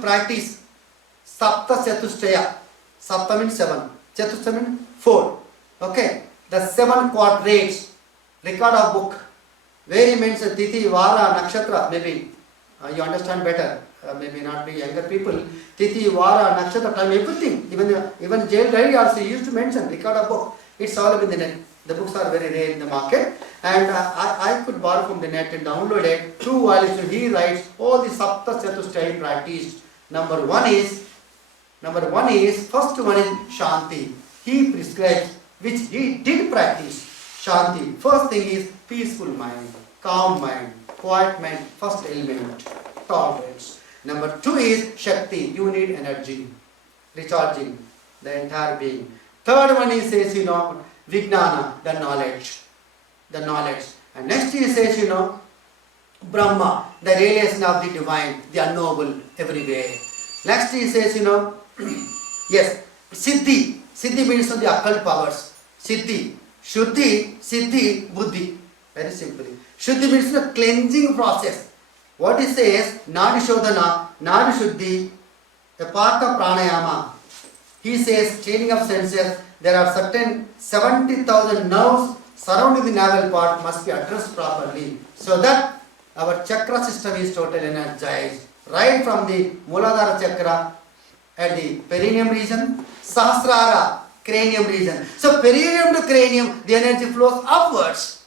practice Sapta Chatushtaya. Sapta means 7. Chatushtaya means 4. Okay. The 7 quadrates. Record of book. Where he means Tithi, Vara, Nakshatra. Maybe you understand better. Maybe not be younger people. Tithi, Vara, Nakshatra time, everything. Even jail diary also used to mention record of book. It's all in the net. The books are very rare in the market, and I could borrow from the net and download it. 2 volumes. He writes all the Sapta Chatushtaya practiced. Number one is first one is Shanti. He prescribes, which he did practice. Shanti. First thing is peaceful mind, calm mind, quiet mind. First element, tolerance. Number 2 is Shakti. You need energy, recharging the entire being. Third one he says, Vijnana, the knowledge. And next he says, Brahma, the realization of the divine, the unknowable everywhere. Next he says, yes, Siddhi. Siddhi means the occult powers. Siddhi. Shuddhi, Siddhi, Buddhi. Very simply. Shuddhi means the cleansing process. What he says, Nadi Shodhana, Nadi Shuddhi, a part of pranayama. He says, training of senses, there are certain 70,000 nerves surrounding the navel part must be addressed properly, so that our chakra system is totally energized. Right from the Muladhara chakra at the perineum region, Sahasrara, cranium region. So perineum to cranium, the energy flows upwards.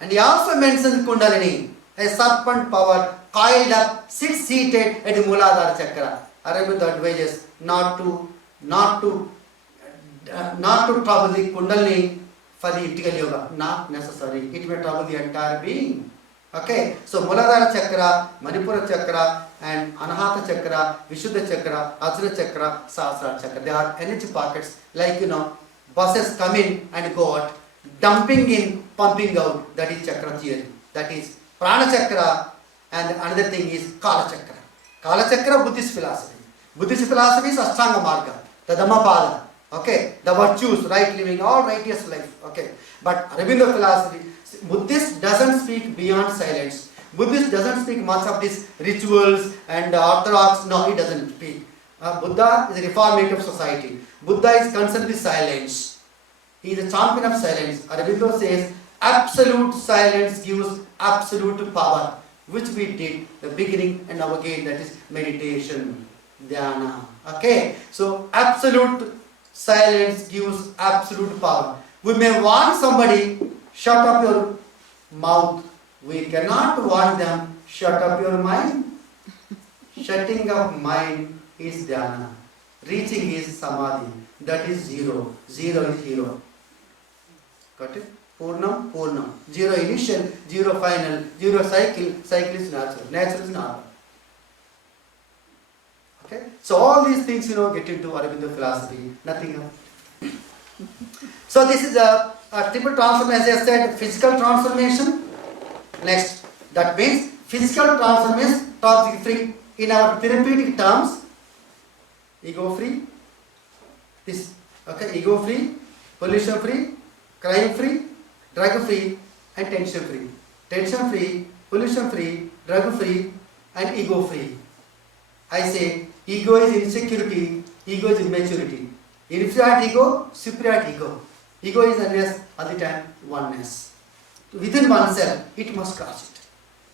And he also mentions Kundalini, a serpent power, coiled up, seated at the Muladhara chakra. Aravinda advises not to trouble the Kundalini for the integral yoga. Not necessary. It may trouble the entire being. Okay. So Muladhara chakra, Manipura chakra, and Anahata chakra, Vishuddha chakra, Ajna chakra, Sahasrara chakra. They are energy pockets, like buses come in and go out, dumping in, pumping out. That is chakra theory. That is Prana chakra, and another thing is Kala chakra. Kala chakra, Buddhist philosophy. Buddhist philosophy is Ashtanga Marga, the Dhammapada. Okay, the virtues, right living, all righteous life. Okay, but Aurobindo philosophy, Buddhist doesn't speak beyond silence. Buddhist doesn't speak much of these rituals and orthodox. No, he doesn't speak. Buddha is a reformative society. Buddha is concerned with silence. He is a champion of silence. Aurobindo says absolute silence gives absolute power, which we did the beginning, and now again that is meditation, dhyana. Okay, so absolute silence gives absolute power. We may want somebody, shut up your mouth. We cannot want them, shut up your mind. Shutting up mind is dhyana. Reaching is samadhi. That is zero. Zero is hero. Got it? Purnam, Purnam. Zero initial, zero final, zero cycle. Cycle is natural. Natural is normal. Okay? So all these things, get into Aurobindo philosophy. Nothing else. So this is a triple transformation, as I said, physical transformation. Next, that means physical transformation, toxic free. In our therapeutic terms, ego free, this, okay, ego free, pollution free, crime free, drug free, and tension free. Tension free, pollution free, drug free, and ego free. I say, ego is insecurity, ego is immaturity. Inferior ego, superior ego. Ego is oneness, all the time oneness. Within oneself, it must cross it.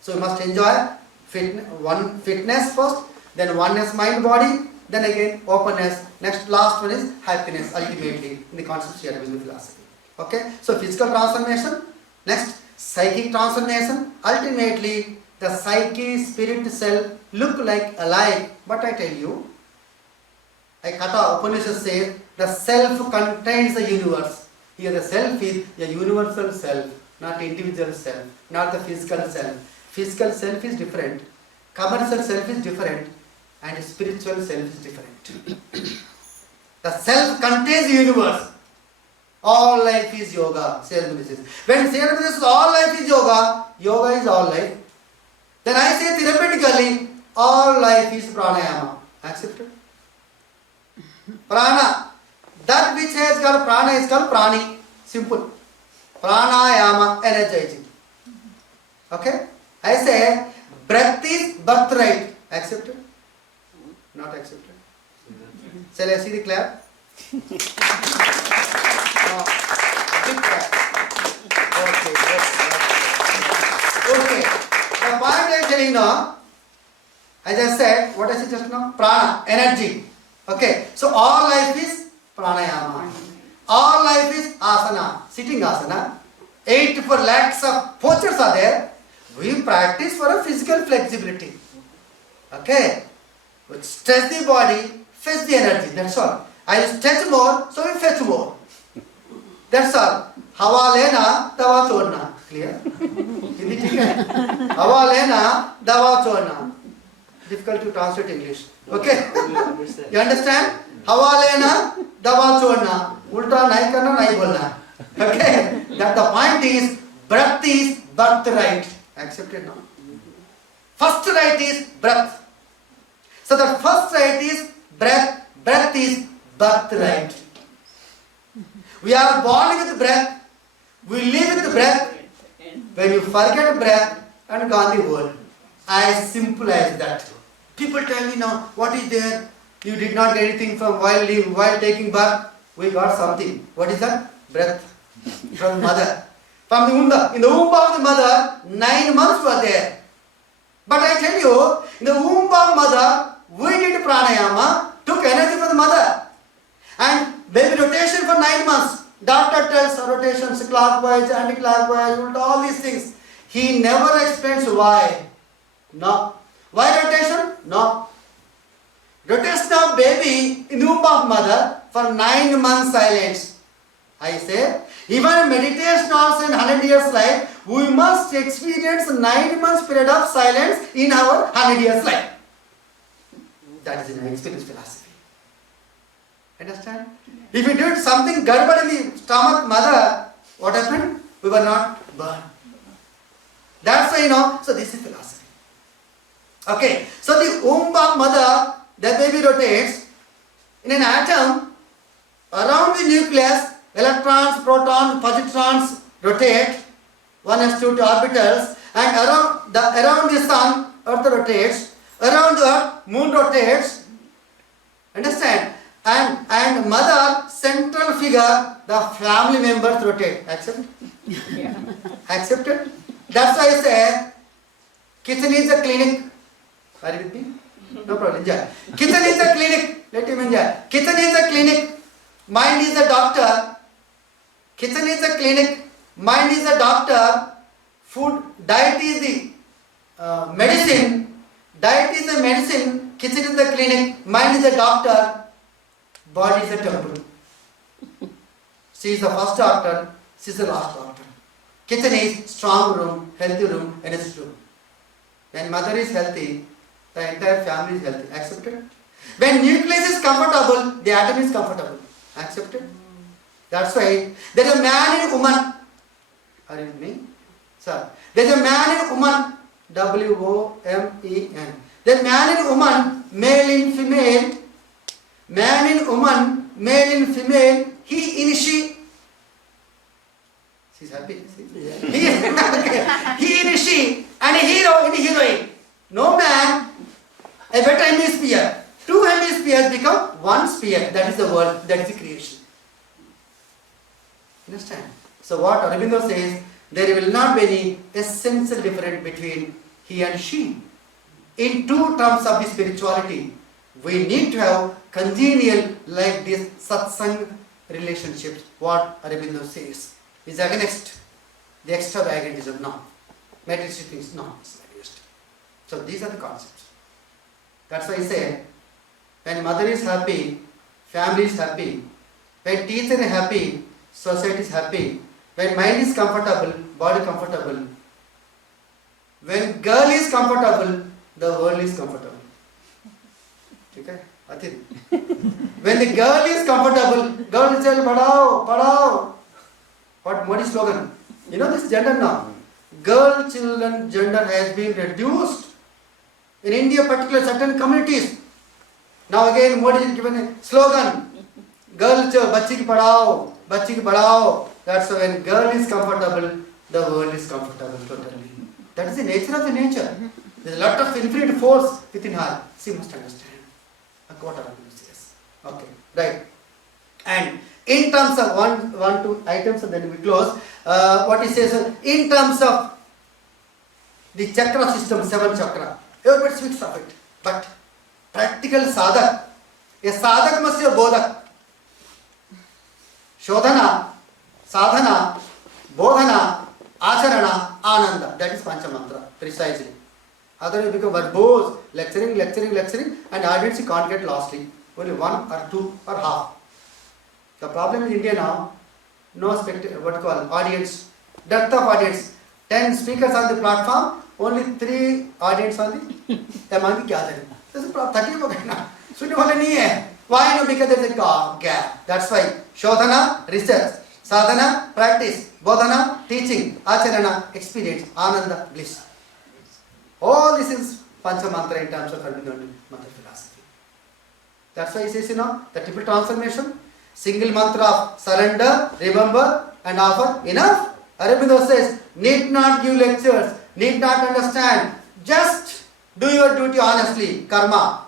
So you must enjoy fitness first, then oneness mind body, then again openness. Next, last one is happiness ultimately in the concept shared with the philosophy. Okay, so physical transformation. Next, psychic transformation. Ultimately, the psyche, spirit, self look like alike. But I tell you, Kata Upanishad says the self contains the universe. Here the self is a universal self, not individual self, not the physical self. Physical self is different, commercial self is different, and spiritual self is different. The self contains the universe. All life is yoga, Sri says. When Sri says all life is yoga, yoga is all life, then I say therapeutically, all life is pranayama. Accepted? Prana. That which has got prana is called prani. Simple. Pranayama, energizing. Okay? I say, breath is birthright. Accepted? Not accepted. Shall I see the clap? No. Big clap. Okay. Okay. The point I am telling now, as I said, what I said just now? Prana, energy. Okay. So all life is pranayama. All life is asana, sitting asana. 84 lakhs of postures are there. We practice for a physical flexibility. Okay. We stretch the body, fetch the energy. That's all. I stretch more, so we fetch more. That's all. हवा लेना दवा छोड़ना. Clear? Hindi ठीक है? हवा लेना दवा छोड़ना. Difficult to translate English. Okay? You understand? हवा लेना दवा छोड़ना. उल्टा नहीं करना, नहीं बोलना. Okay? That the point is, breath is birthright. Accepted now? First right is breath. So the first right is breath. Breath is birthright. We are born with breath. We live with breath. When you forget breath and gone the world. As simple as that. People tell me now, what is there? You did not get anything from while taking birth. We got something. What is that? Breath. From mother. From the womb. In the womb of the mother, 9 months were there. But I tell you, in the womb of mother, we did pranayama, took energy from the mother. And baby rotation for 9 months. Doctor tells rotations clockwise, anti-clockwise, all these things. He never explains why. No. Why rotation? No. Rotation of baby in the womb of mother for 9 months silence. I say, even meditation also in 100 years life, we must experience 9 months period of silence in our 100 years life. That is an experience philosophy. Understand? If we did something garbad in the stomach mother, what happened? We were not born. That's why, so this is philosophy. Okay, so the womb of mother, the baby rotates. In an atom, around the nucleus, electrons, protons, positrons rotate. One has two orbitals. And around the sun, earth rotates. Around the earth, moon rotates. Understand? And mother, central figure, the family members rotate. Accept? Yeah. Accepted? That's why I say, kitchen is a clinic. Are you with me? No problem. Enjoy. Kitchen is a clinic. Let him enjoy. Kitchen is a clinic. Mind is a doctor. Kitchen is a clinic. Mind is a doctor. Food, diet is the medicine. Diet is the medicine. Kitchen is the clinic. Mind is a doctor. Body is a temple. She is the first doctor. She is the last doctor. Kitchen is strong room, healthy room, energy room. When mother is healthy, the entire family is healthy. Accepted? When nucleus is comfortable, the atom is comfortable. Accepted? That's why there is a man and woman. Are you with me? Sir, there is a man and woman. W-O-M-E-N. The man and woman, male and female. Man and woman, male and female. He and she. She's happy. Yeah. He and she. And a hero and a heroine. No man. A better hemisphere. 2 hemispheres become 1 sphere. That is the world. That is the creation. Understand? So what Aurobindo says, there will not be any essential difference between he and she. In 2 terms of the spirituality, we need to have congenial like this satsang relationships. What Aurobindo says is against the extravagantism. No. Materialistic things. No. It's against. So these are the concepts. That's why I say, when mother is happy, family is happy. When teacher is happy, society is happy. When mind is comfortable, body comfortable. When girl is comfortable, the world is comfortable. Okay? Atin. When the girl is comfortable, girl child padhao, padhao. What Modi slogan? You know this gender now. Girl children gender has been reduced. In India, particular certain communities. Now again Modi has given a slogan. Girl child, bachchi ki padhao, bachchi ki padhao. That's why when girl is comfortable, the world is comfortable totally. That is the nature of the nature. There is a lot of infinite force within her. She must understand. What Aurobindo says. Okay, right. And in terms of one, two items, and then we close. What he says, in terms of the chakra system, 7 chakra, everybody speaks of it. But practical sadhak, a sadhak must be a bodhak. Shodhana, sadhana, bodhana, acharana, ananda. That is Panchamantra, precisely. Otherwise you become verbose, lecturing, and audience you can't get lastly. Only 1 or 2 or half. The problem in India now, no audience, depth of audience. 10 speakers on the platform, only 3 audience on the among the gathering. This is problem. 30 now. Why? No, because there is a gap. That's why Shodhana, research, Sadhana, practice, Bodhana, teaching, Acharana, experience, Ananda, bliss. All this is Panchamantra in terms of Aurobindo mantra philosophy. That's why he says, the triple transformation, single mantra of surrender, remember and offer, enough. Aurobindo says, need not give lectures, need not understand, just do your duty honestly, karma.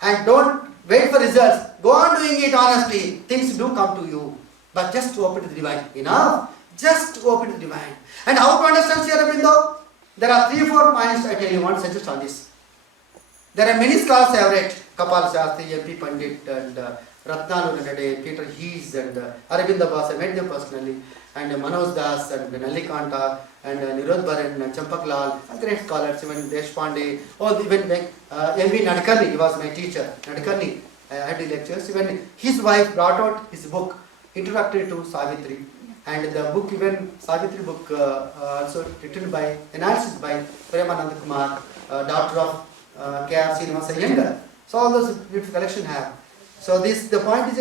And don't wait for results, go on doing it honestly, things do come to you. But just open to the divine, enough, just open to the divine. And how to understand Sri Aurobindo? There are 3-4 points I tell you, want to suggest on this. There are many scholars I have read, Kapal Shastri, M.P. Pandit, and Ratnanu, Peter Hees, and Aurobindo Bose, I met them personally, and Manoj Das, and Nallikanta, and Nirod Baran, and Champak Lal, great scholars, even Deshpande, even M.V. Nadkarni, he was my teacher, Nadkarni, I had the lectures, even his wife brought out his book, Introductory to Savitri. And the book, even Savitri book, also written by, analysis by Premanand Kumar, daughter of K.R. Srinivasa Iyengar. So all those beautiful collection have. So this, the point is,